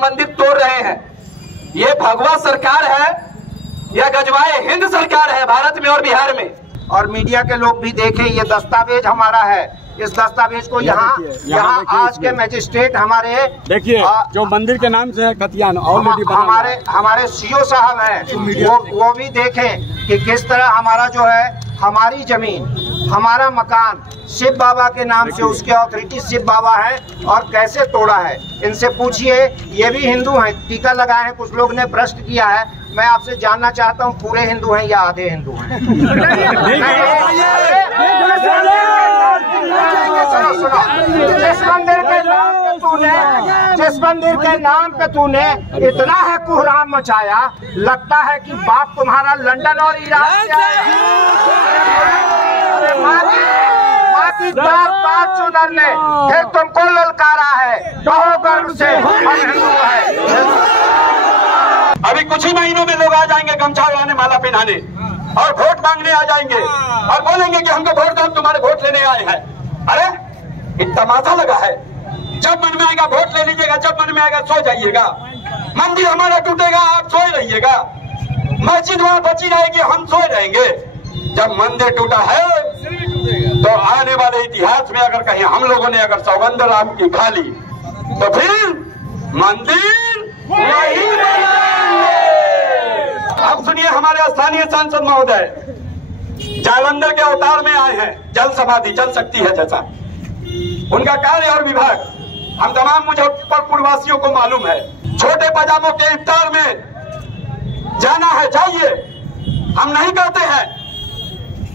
राम मंदिर तोड़ रहे हैं। ये भगवा सरकार है या गजवाए हिंद सरकार है भारत में और बिहार में? और मीडिया के लोग भी देखें, ये दस्तावेज हमारा है। इस दस्तावेज को यहाँ आज के मजिस्ट्रेट हमारे देखिए जो मंदिर के नाम से कतियान ऑलरेडी हमारे सीओ साहब हैं, वो भी देखें कि किस तरह हमारा जो है हमारी जमीन, हमारा मकान शिव बाबा के नाम से, उसके अथॉरिटी शिव बाबा है और कैसे तोड़ा है। इनसे पूछिए, ये भी हिंदू हैं, टीका लगाए हैं। कुछ लोग ने प्रश्न किया है, मैं आपसे जानना चाहता हूँ पूरे हिंदू हैं या आधे हिंदू हैं? जिस मंदिर के नाम पे तूने इतना है कोहराम मचाया, लगता है कि बाप तुम्हारा लंदन और इराक से बात चुनने फिर तुमको ललकारा है। कहो गर्व से हम हिंदू है। अभी कुछ ही महीनों में लोग आ जाएंगे गमछा उड़ाने, माला पहनाने और वोट मांगने आ जाएंगे और बोलेंगे कि हमको वोट दो, हम तुम्हारे वोट लेने आए हैं। अरे इतना तमाशा लगा है। जब मन में आएगा वोट ले लीजिएगा, जब मन में आएगा सो जाइएगा। मंदिर हमारा टूटेगा, आप सोए रहिएगा। मस्जिद वहाँ बची रहेगी, हम सोए रहेंगे। जब मंदिर टूटा है तो आने वाले इतिहास में अगर कहीं हम लोगों ने अगर सौगंध राम की खा ली तो फिर मंदिर वही बनाएंगे। अब सुनिए, हमारे स्थानीय सांसद महोदय जालंधर के अवतार में आए हैं। जल समाधि, जल शक्ति है जैसा उनका कार्य और विभाग हम तमाम मुजफ्फरपुर वासियों को मालूम है। छोटे पजामों के इफ्तार में जाना है, जाइए। हम नहीं कहते हैं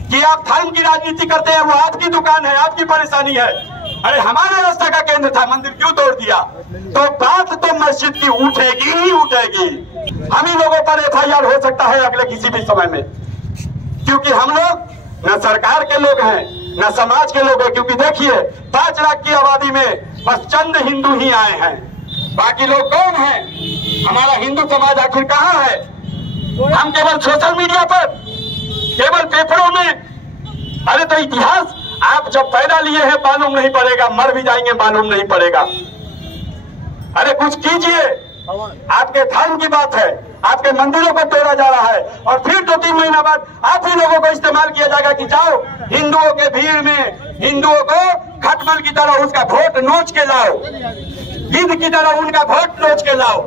कि आप धर्म की राजनीति करते हैं, वो आपकी दुकान है, आपकी परेशानी है। अरे हमारे रास्ता का केंद्र था, मंदिर क्यों तोड़ दिया? तो बात तो मस्जिद की उठेगी ही उठेगी। हम ही लोगों पर FIR हो सकता है अगले किसी भी समय में, क्योंकि हम लोग न सरकार के लोग हैं न समाज के लोग हैं। क्योंकि देखिए 5 लाख की आबादी में बस चंद हिंदू ही आए हैं, बाकी लोग कौन हैं? हमारा हिंदू समाज आखिर कहाँ है? हम केवल सोशल मीडिया पर, केवल पेपरों में। अरे तो इतिहास आप जब पैदा लिए हैं मालूम नहीं पड़ेगा, मर भी जाएंगे मालूम नहीं पड़ेगा। अरे कुछ कीजिए। आपके धर्म की बात है, आपके मंदिरों को तोड़ा जा रहा है और फिर 2-3 महीना बाद आप ही लोगों को इस्तेमाल किया जाएगा कि जाओ हिंदुओं के भीड़ में हिंदुओं को खटमल की तरह उसका वोट नोच के लाओ, गिद्ध की तरह उनका वोट नोच के लाओ।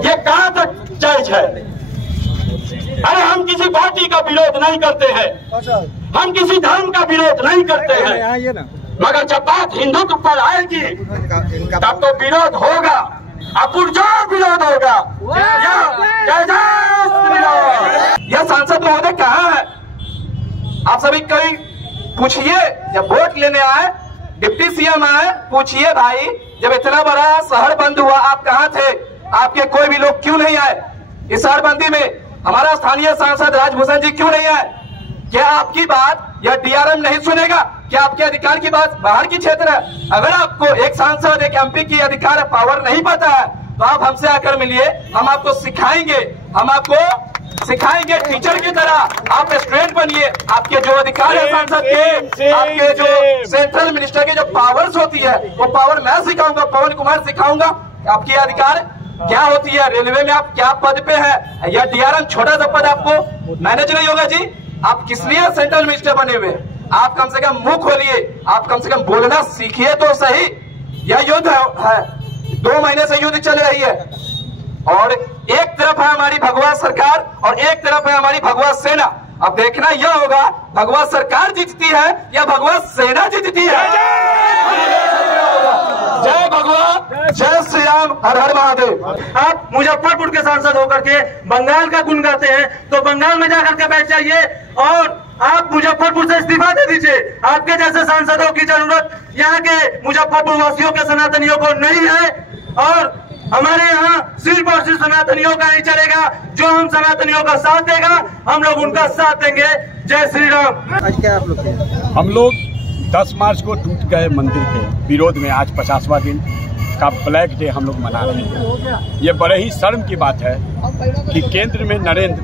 ये कहां तक जायज है? अरे हम किसी पार्टी का विरोध नहीं करते हैं, हम किसी धर्म का विरोध नहीं करते हैं, मगर जब बात हिंदुत्व पर आएगी तब तो विरोध होगा, अपुरजोर विरोध होगा। यह सांसद महोदय कहाँ है? आप सभी कहीं पूछिए, जब वोट लेने आए, डिप्टी CM आए, पूछिए भाई जब इतना बड़ा शहर बंद हुआ आप कहाँ थे? आपके कोई भी लोग क्यों नहीं आए? इस शहरबंदी में हमारा स्थानीय सांसद राजभूषण जी क्यों नहीं आए? क्या आपकी बात या DRM नहीं सुनेगा? क्या आपके अधिकार की बात बाहर की क्षेत्र है? अगर आपको एक सांसद एक MP की अधिकार पावर नहीं पता है तो आप हमसे आकर मिलिए, हम आपको सिखाएंगे, हम आपको सिखाएंगे टीचर की तरह। आप स्टूडेंट बनिए, आपके जो अधिकार है सांसद के, आपके जो सेंट्रल मिनिस्टर के जो पावर्स होती है वो पावर मैं सिखाऊंगा, पवन कुमार सिखाऊंगा। आपके अधिकार क्या होती है, रेलवे में आप क्या पद पे है, या DRM छोटा सा पद आपको मैनेज नहीं होगा जी? आप किस लिए सेंट्रल मिनिस्टर बने हुए? आप कम से कम मुंह खोलिए, आप कम से कम बोलना सीखिए तो सही। यह युद्ध है, 2 महीने से युद्ध चल रही है और एक तरफ है हमारी भगवा सरकार और एक तरफ है हमारी भगवा सेना। अब देखना यह होगा भगवा सरकार जीतती है या भगवा सेना जीतती है। जय भगवा, जय श्री राम, हर हर महादेव। आप मुजफ्फरपुर के सांसद होकर के बंगाल का गुण गाते हैं तो बंगाल में जाकर के बैठ जाइए और आप मुजफ्फरपुर से इस्तीफा दे दीजिए। आपके जैसे सांसदों की जरूरत यहाँ के मुजफ्फरपुर वासियों के सनातनियों को नहीं है और हमारे यहाँ सिर्फ और सिर्फ सनातनियों का ही चलेगा। जो हम सनातनियों का साथ देगा हम लोग उनका साथ देंगे। जय श्री राम। आज क्या आप लोग? हम लोग 10 मार्च को टूट गए मंदिर के विरोध में आज 50वां दिन का ब्लैक डे हम लोग मना रहे हैं। ये बड़े ही शर्म की बात है कि केंद्र में नरेंद्र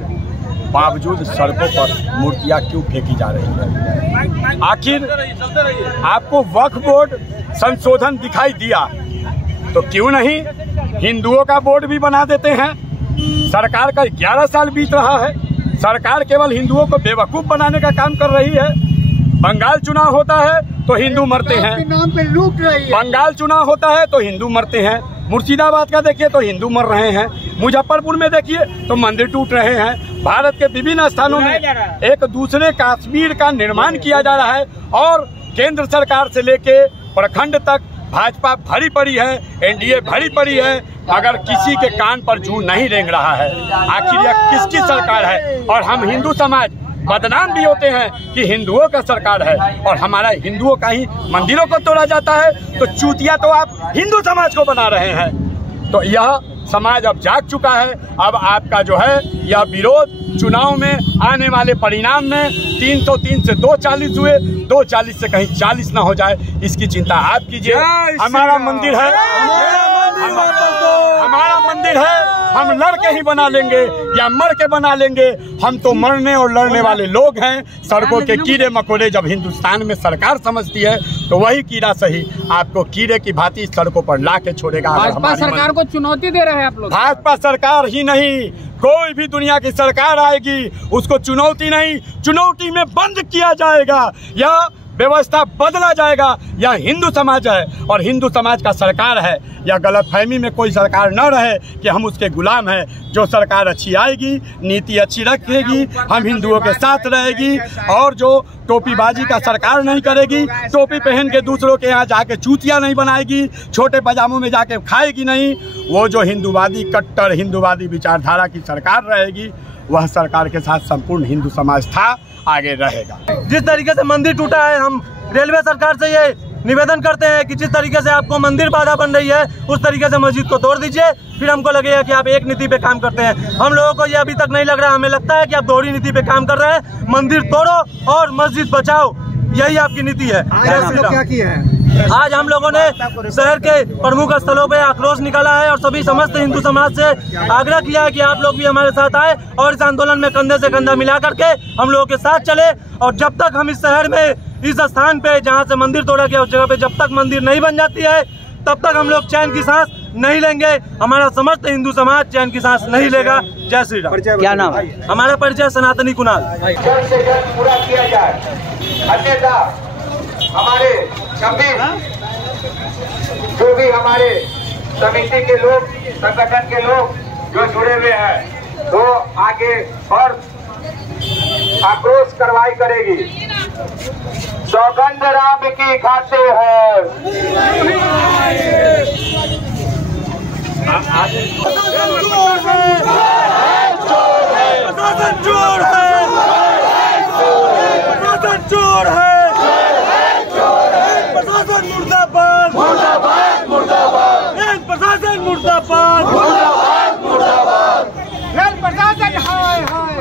बावजूद सड़कों पर मूर्तियां क्यों फेंकी जा रही है। आखिर आपको वक्फ बोर्ड संशोधन दिखाई दिया तो क्यों नहीं हिंदुओं का बोर्ड भी बना देते हैं। सरकार का 11 साल बीत रहा है, सरकार केवल हिंदुओं को बेवकूफ बनाने का काम कर रही है। बंगाल चुनाव होता है तो हिंदू मरते हैं, नाम पे लूट रही है। बंगाल चुनाव होता है तो हिंदू मरते हैं, मुर्शिदाबाद का देखिए तो हिंदू मर रहे हैं, मुजफ्फरपुर में देखिए तो मंदिर टूट रहे हैं। भारत के विभिन्न स्थानों में एक दूसरे कश्मीर का निर्माण किया जा रहा है और केंद्र सरकार से लेके प्रखंड तक भाजपा भरी पड़ी है, एनडीए भरी पड़ी है, मगर किसी के कान पर जू नहीं रेंग रहा है। आखिर यह किसकी सरकार है? और हम हिंदू समाज बदनाम भी होते हैं कि हिंदुओं का सरकार है और हमारा हिंदुओं का ही मंदिरों को तोड़ा जाता है, तो चूतिया तो आप हिंदू समाज को बना रहे हैं। तो यह समाज अब जाग चुका है। अब आपका जो है यह विरोध चुनाव में आने वाले परिणाम में 303 से 240 हुए, 240 से कहीं 40 ना हो जाए, इसकी चिंता आप कीजिए। हमारा मंदिर है, हमारा मंदिर है, हम लड़ के ही बना लेंगे या मर के बना लेंगे। हम तो मरने और लड़ने वाले लोग हैं। सड़कों के कीड़े मकोड़े जब हिंदुस्तान में सरकार समझती है तो वही कीड़ा सही आपको कीड़े की भांति सड़कों पर ला के छोड़ेगा। भाजपा सरकार को चुनौती दे रहे हैं आप लोग। भाजपा सरकार ही नहीं, कोई भी दुनिया की सरकार आएगी उसको चुनौती नहीं, चुनौती में बंद किया जाएगा। यह व्यवस्था बदला जाएगा। यह हिंदू समाज है और हिंदू समाज का सरकार है। यह गलतफहमी में कोई सरकार न रहे कि हम उसके गुलाम हैं। जो सरकार अच्छी आएगी, नीति अच्छी रखेगी, हम हिंदुओं के साथ रहेगी और जो टोपीबाजी का सरकार नहीं करेगी, टोपी पहन के दूसरों के यहाँ जाके चूतिया नहीं बनाएगी, छोटे पजामों में जाके खाएगी नहीं, वो जो हिंदूवादी कट्टर हिंदूवादी विचारधारा की सरकार रहेगी, वह सरकार के साथ संपूर्ण हिंदू समाज था, आगे रहेगा। जिस तरीके से मंदिर टूटा है, हम रेलवे सरकार से ये निवेदन करते हैं कि जिस तरीके से आपको मंदिर बाधा बन रही है उस तरीके से मस्जिद को तोड़ दीजिए, फिर हमको लगेगा कि आप एक नीति पे काम करते हैं। हम लोगों को ये अभी तक नहीं लग रहा, हमें लगता है कि आप दोहरी नीति पे काम कर रहे हैं। मंदिर तोड़ो और मस्जिद बचाओ, यही आपकी नीति है। क्या किया है? आज हम लोगों ने शहर के प्रमुख स्थलों पे आक्रोश निकाला है और सभी समस्त हिंदू समाज से आग्रह किया है कि आप लोग भी हमारे साथ आए और इस आंदोलन में कंधे से कंधा मिला करके हम लोगों के साथ चले। और जब तक हम इस शहर में इस स्थान पे जहां से मंदिर तोड़ा गया उस जगह पे जब तक मंदिर नहीं बन जाती है तब तक हम लोग चैन की सांस नहीं लेंगे। हमारा समस्त हिंदू समाज चैन की सांस नहीं लेगा। जय श्री राम। क्या नाम है? हमारा परिचय सनातनी कुणाल। जल्द से जल्द पूरा किया जाए, अन्यथा हमारे जो भी हमारे समिति के लोग, संगठन के लोग जो जुड़े हुए हैं वो आगे और आक्रोश कार्रवाई करेगी। सौगंध राम की खाते हैं। चोर है, प्रशासन मुर्दाबाद, मुर्दाबाद, मुर्दाबाद, प्रशासन मुर्दाबाद, मुर्दाबाद, मुर्दाबाद, प्रशासन हाय हाय।